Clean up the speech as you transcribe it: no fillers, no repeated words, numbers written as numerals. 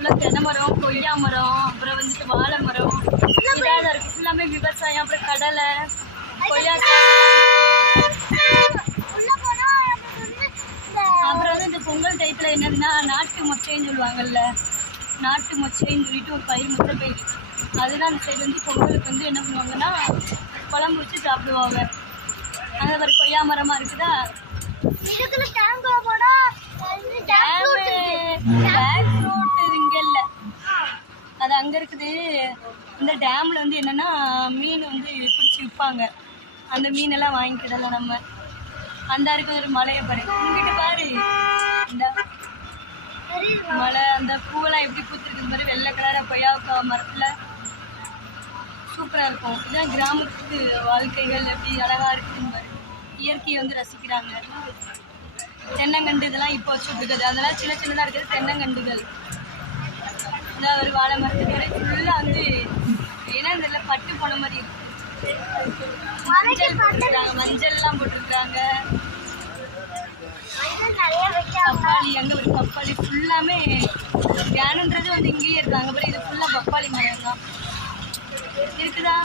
ஃபுல்லாக தென்னை மரம், கொய்யா மரம், அப்புறம் வந்துட்டு வாழை மரம் இதாக இருக்குது. ஃபுல்லாமே விவசாயம். அப்புறம் கடலை, கொய்யாக்காய். அப்புறம் வந்து இந்த பொங்கல் டயத்தில் என்னதுன்னா நாட்டு மொச்சைன்னு சொல்லுவாங்கல்ல, நாட்டு மொச்சைன்னு சொல்லிட்டு ஒரு பயிர், முட்டை பயிர். அதுதான் அந்த சைடு வந்து பொங்கலுக்கு வந்து என்ன பண்ணுவாங்கன்னா குழம்பு வச்சு சாப்பிடுவாங்க. அங்கே ஒரு கொய்யா மரமாக இருக்குதா. இங்கே இல்லை, அது அங்கே இருக்குது. இந்த டேமில் வந்து என்னென்னா மீன் வந்து பிடிச்சி விற்பாங்க. அந்த மீனெல்லாம் வாங்கிக்கிடலாம் நம்ம. அந்த இருக்குது ஒரு மலையை பாரு, இங்கிட்டு பாரு இந்த மலை. அந்த பூவெல்லாம் எப்படி பூத்துருக்கு பாரு, வெள்ளை கலராக கொய்யாக்காய் மரத்தில் சூப்பராக இருக்கும். இதுதான் கிராமத்துக்கு வாழ்க்கைகள் எப்படி அழகாக இருக்குதுன்னு பாரு. இயற்கையை வந்து ரசிக்கிறாங்க. தென்னங்கண்டு இதெல்லாம் இப்போ வச்சுட்ருக்குது. அதெல்லாம் சின்ன சின்னதாக இருக்குது தென்னங்கண்டுகள். இதான் ஒரு வாழை மரத்துக்கு வரை ஃபுல்லாக வந்து ஏன்னா இதில் பட்டு போன மாதிரி இருக்குது. மஞ்சள் போட்டுருக்காங்க, மஞ்சள்லாம் போட்டுருக்குறாங்க. பப்பாளி, அங்கே ஒரு பப்பாளி ஃபுல்லாமே வேணுன்றது வந்து இங்கேயே இருக்காங்க. அப்புறம் இது ஃபுல்லாக பப்பாளி மரம் தான் இருக்குதா.